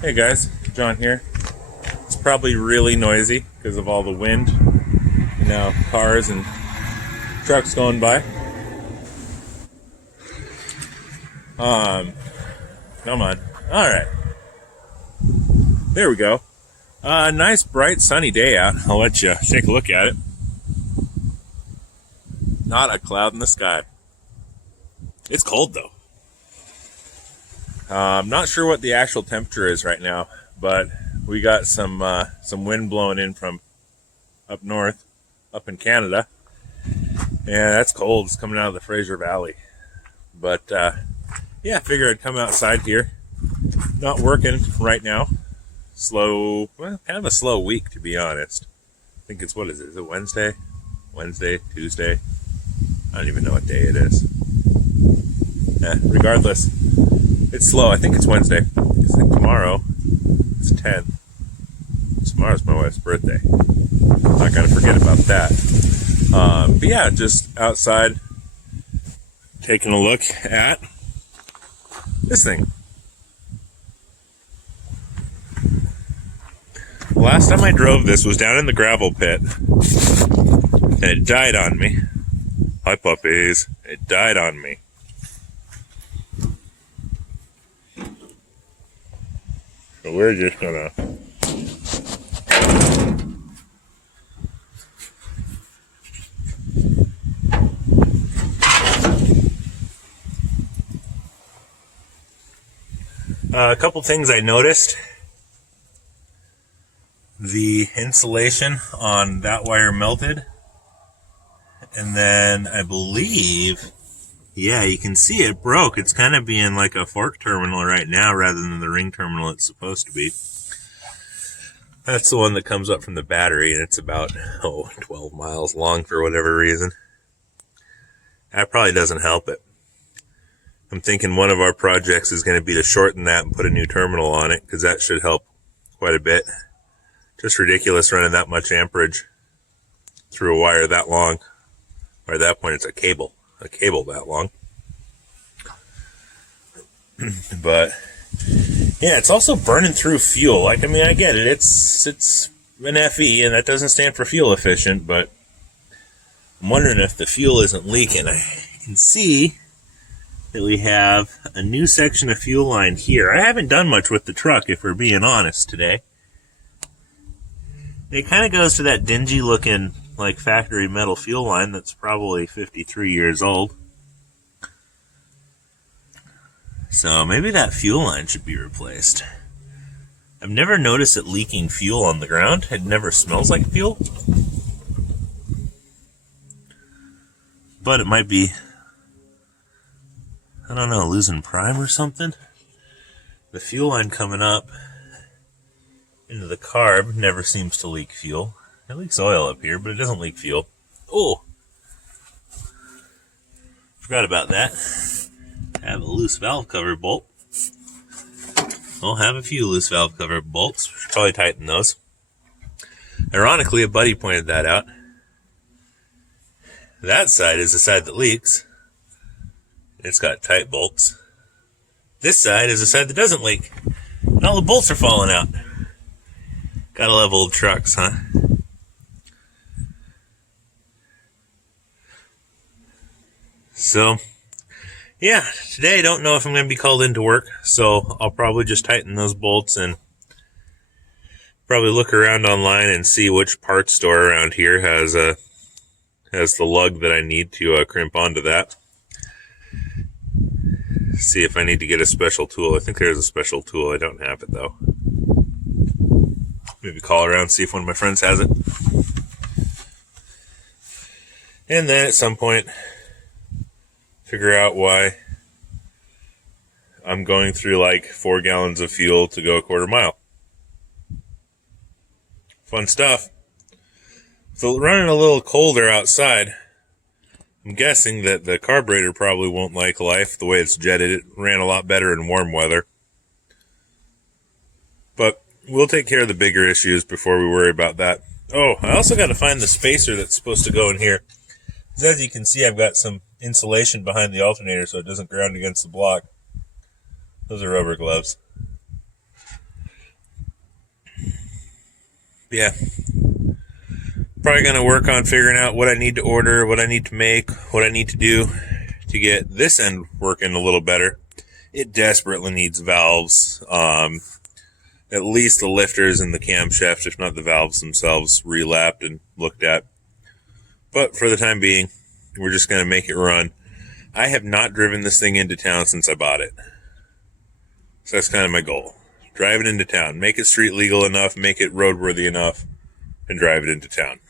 Hey guys, John here. It's probably really noisy because of all the wind and now cars and trucks going by. Come on. Alright, there we go. Nice bright sunny day out. I'll let you take a look at it. Not a cloud in the sky. It's cold though. I'm not sure what the actual temperature is right now, but we got some wind blowing in from up north, up in Canada, and that's cold. It's coming out of the Fraser Valley. But yeah, I figured I'd come outside here. Not working right now. Slow, well, kind of a slow week to be honest. I think it's, what is it? Is it Wednesday? Wednesday, Tuesday? I don't even know what day it is. Regardless, it's slow. I think it's Wednesday. I think tomorrow it's 10th. Tomorrow's my wife's birthday. Not gonna forget about that. But yeah, just outside taking a look at this thing. Last time I drove this was down in the gravel pit, and it died on me. Hi puppies. It died on me. So we're just gonna a couple things I noticed. The insulation on that wire melted, and then I believe, yeah, you can see it broke. It's kind of being like a fork terminal right now rather than the ring terminal it's supposed to be. That's the one that comes up from the battery, and it's about 12 miles long for whatever reason. That probably doesn't help it. I'm thinking one of our projects is going to be to shorten that and put a new terminal on it, because that should help quite a bit. Just ridiculous running that much amperage through a wire that long. Or at that point it's a cable that long. But yeah, it's also burning through fuel. Like, I mean, I get it. It's an FE, and that doesn't stand for fuel efficient, but I'm wondering if the fuel isn't leaking. I can see that we have a new section of fuel line here. I haven't done much with the truck, if we're being honest today. It kind of goes to that dingy looking, like, factory metal fuel line that's probably 53 years old. So maybe that fuel line should be replaced. I've never noticed it leaking fuel on the ground. It never smells like fuel. But it might be, I don't know, losing prime or something. The fuel line coming up into the carb never seems to leak fuel. It leaks oil up here, but it doesn't leak fuel. Oh! Forgot about that. I have a loose valve cover bolt. I'll have a few loose valve cover bolts. Should probably tighten those. Ironically, a buddy pointed that out. That side is the side that leaks. It's got tight bolts. This side is the side that doesn't leak. And all the bolts are falling out. Gotta love old trucks, huh? So, yeah, today I don't know if I'm going to be called into work, so I'll probably just tighten those bolts and probably look around online and see which parts store around here has the lug that I need to crimp onto that. See if I need to get a special tool. I think there's a special tool. I don't have it though. Maybe call around, see if one of my friends has it. And then at some point, figure out why I'm going through like 4 gallons of fuel to go a quarter mile. Fun stuff. So running a little colder outside, I'm guessing that the carburetor probably won't like life the way it's jetted. It ran a lot better in warm weather. But we'll take care of the bigger issues before we worry about that. Oh, I also got to find the spacer that's supposed to go in here. As you can see, I've got some insulation behind the alternator so it doesn't ground against the block. Those are rubber gloves. Yeah. Probably going to work on figuring out what I need to order, what I need to make, what I need to do to get this end working a little better. It desperately needs valves. At least the lifters and the camshaft, if not the valves themselves, relapped and looked at. But for the time being, we're just going to make it run. I have not driven this thing into town since I bought it. So that's kind of my goal. Drive it into town. Make it street legal enough, make it roadworthy enough, and drive it into town.